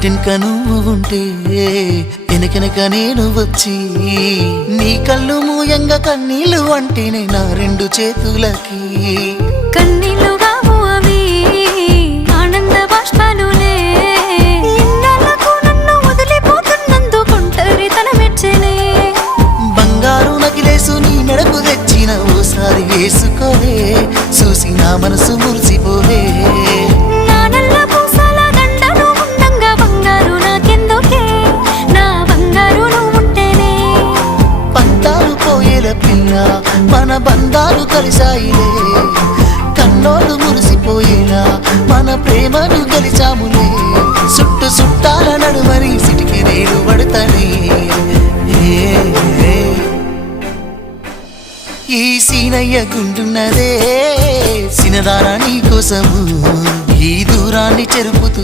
ఇంటింక నువ్వు ఉంటే వెనకెనక నేను వచ్చి నీ కళ్ళు మూయంగా కన్నీళ్ళు అంటేనే నా రెండు చేతులకి కన్నీళ్ళుగా అవి ఆనంద బాష్పాలులే ఇన్నాళ్ళకు నన్ను వదిలిపోతున్నందుకు ఒంటరితనం మెచ్చలే బంగారు నకిలేసు నీ మెడకు తెచ్చిన ఓసారి వేసుకోవే చూసి నా మనసు మురిసిపోవే పిల్ల మన బంధాలు కలిసాయిలే కన్నోళ్ళు మురిసిపోయేలా మన ప్రేమను గెలిచాములే చుట్టు చుట్టాల నడుమని సిటికి నేను పడతానే ఈ సీనయ్య గుండున్నదే సినదారా నీ కోసము ఈ దూరాన్ని చెరుపుతూ